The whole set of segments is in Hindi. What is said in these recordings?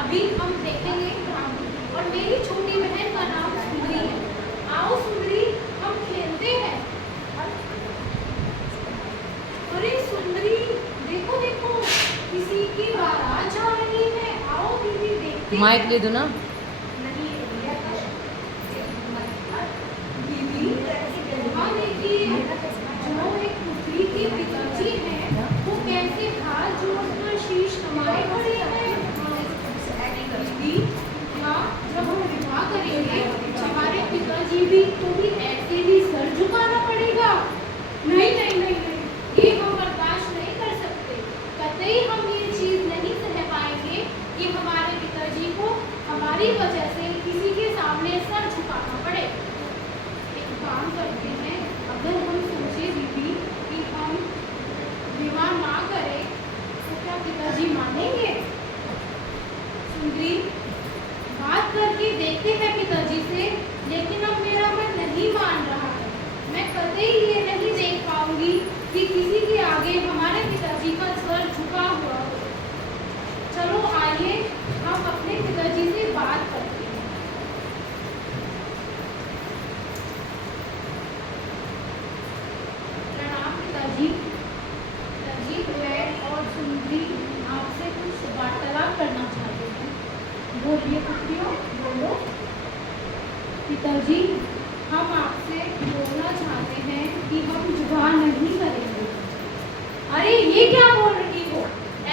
अभी हम देखेंगे ब्राह्मण, और मेरी छोटी बहन का नाम सुंदरी है। आओ सुंदरी, हम खेलते हैं। अरे सुंदरी, देखो देखो, किसी की बारात जा रही है। आओ दीदी देखते हैं। माइक ले दो ना। नहीं दीदी, हाँ देखिए, जो एक पुत्री के पिताजी हैं वो कैसे हाथ जोड़कर शीश नमाए खड़े हैं। दीदी, क्या जब हम विवाह करेंगे हमारे पिताजी भी को भी ऐसे ही सर झुकाना पड़ेगा? नहीं नहीं नहीं नहीं, ये हम बर्दाश्त नहीं कर सकते। कतई हम ये चीज नहीं सह पाएंगे कि हमारे पिताजी को हमारी वजह से किसी के सामने सर झुकाना पड़े। एक काम करते हैं, अगर हम सोचे दीदी कि हम विवाह ना करें तो क्या पिताजी मानेंगे? सुंदरी, बात करके देखते हैं पिताजी से, लेकिन अब मेरा मन नहीं मान रहा है। मैं कतई ये नहीं देख पाऊंगी कि किसी के आगे हमारे पिताजी का सर झुका हुआ हो। चलो आइए हम अपने पिताजी से बात करते हैं। प्रणाम पिताजी। पिताजी, मैं और सुंदरी आपसे कुछ वार्तालाप करना चाहते हैं। बोलिए पुत्रियों, बोलो। पिताजी, हम आपसे बोलना चाहते हैं कि हम विवाह नहीं करेंगे। अरे ये क्या बोल रही हो?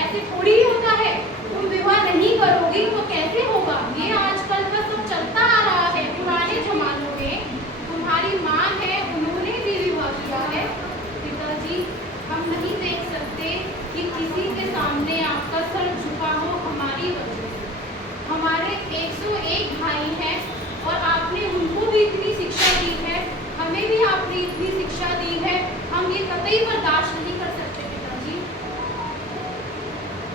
ऐसे थोड़ी ही होता है। तुम विवाह नहीं करोगी तो कैसे होगा? ये आजकल का सब चलता आ रहा है। पुराने जमानों में तुम्हारी माँ है, उन्होंने भी विवाह किया है। पिताजी, हम नहीं देख सकते कि किसी के सामने आपका सर झुका हो हमारी वजह से। हमारे 101 भाई हैं और आपने उनको भी इतनी शिक्षा दी है, हमें भी आपने इतनी शिक्षा दी है। हम ये कतई बर्दाश्त नहीं कर सकते पिताजी।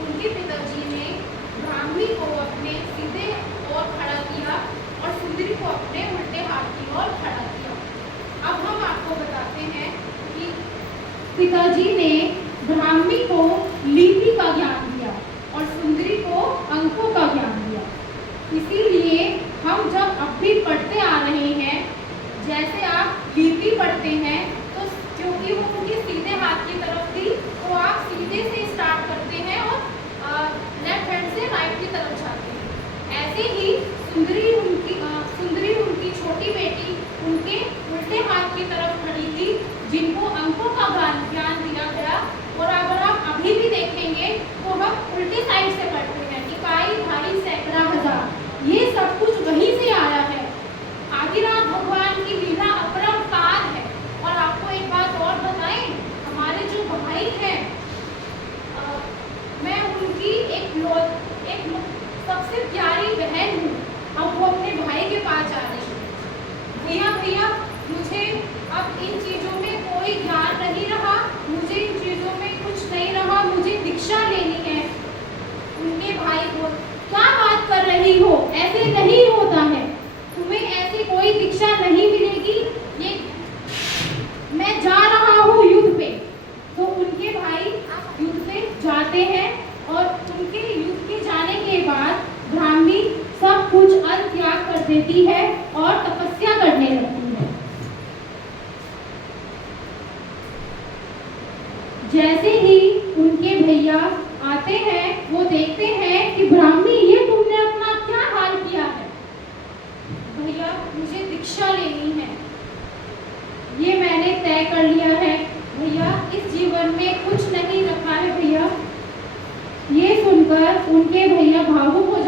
उनके पिताजी ने ब्राह्मी को अपने सीधे ओर खड़ा किया और सुंदरी को अपने उल्टे हाथ की ओर खड़ा किया। अब हम आपको बताते हैं कि पिताजी ने ब्राह्मी को लिपि का ज्ञान दिया और सुंदरी को अंकों का ज्ञान दिया। इसीलिए हम जब अब भी पढ़ते आ रहे हैं, जैसे आप लिपि पढ़ते हैं तो क्योंकि वो उनके सीधे हाथ की तरफ थी तो आप सीधे से स्टार्ट करते हैं और लेफ्ट हैंड से राइट की तरफ जाते हैं। ऐसे ही सुंदरी उनकी छोटी बेटी उनके उल्टे हाथ की तरफ खड़ी थी, जिनको अंकों का ज्ञान दिया गया। और अगर आप अभी भी देखेंगे तो हम उल्टे साइड से पढ़ते हैं, इकाई, ढाई, सैकड़ा, हजार, ये सब कुछ वहीं से आया है। आदिनाथ भगवान की लीला अपरंपार है। और आपको एक बात और बताएं, हमारे जो भाई हैं, मैं उनकी एक सबसे प्यारी बहन हूँ। अब वो अपने भाई के पास जा रही है। भैया, मुझे अब इन चीज़ों में कोई ज्ञान नहीं रहा, मुझे इन चीज़ों में कुछ नहीं रहा, मुझे दीक्षा लेनी है। उनके भाई बोल, क्या बात कर रही हो? ऐसे नहीं होता है, तुम्हें ऐसी कोई दीक्षा नहीं मिलेगी। ये मैं जा रहा हूँ युद्ध पे। तो उनके भाई युद्ध पे जाते हैं और उनके युद्ध के जाने के बाद ब्राह्मी सब कुछ त्याग कर देती है और तपस्या करने लगती है। जैसे ही उनके भैया आते हैं, वो देखते हैं कि ब्राह्मी, ये तुमने अपना क्या हाल किया है? भैया, मुझे दीक्षा लेनी है, ये मैंने तय कर लिया है। भैया, इस जीवन में कुछ नहीं रखा है भैया। ये सुनकर उनके भैया भावुक हो